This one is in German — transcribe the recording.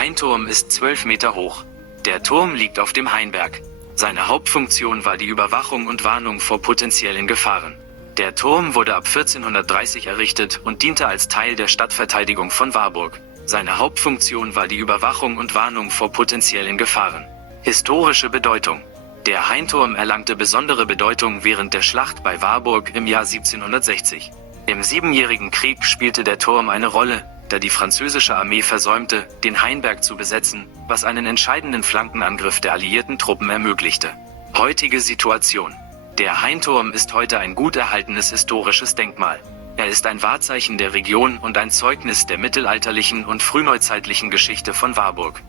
Hainturm ist 12 Meter hoch. Der Turm liegt auf dem Hainberg. Seine Hauptfunktion war die Überwachung und Warnung vor potenziellen Gefahren. Der Turm wurde ab 1430 errichtet und diente als Teil der Stadtverteidigung von Warburg. Seine Hauptfunktion war die Überwachung und Warnung vor potenziellen Gefahren. Historische Bedeutung. Der Hainturm erlangte besondere Bedeutung während der Schlacht bei Warburg im Jahr 1760. Im Siebenjährigen Krieg spielte der Turm eine Rolle, da die französische Armee versäumte, den Hainberg zu besetzen, was einen entscheidenden Flankenangriff der alliierten Truppen ermöglichte. Heutige Situation. Der Hainturm ist heute ein gut erhaltenes historisches Denkmal. Er ist ein Wahrzeichen der Region und ein Zeugnis der mittelalterlichen und frühneuzeitlichen Geschichte von Warburg.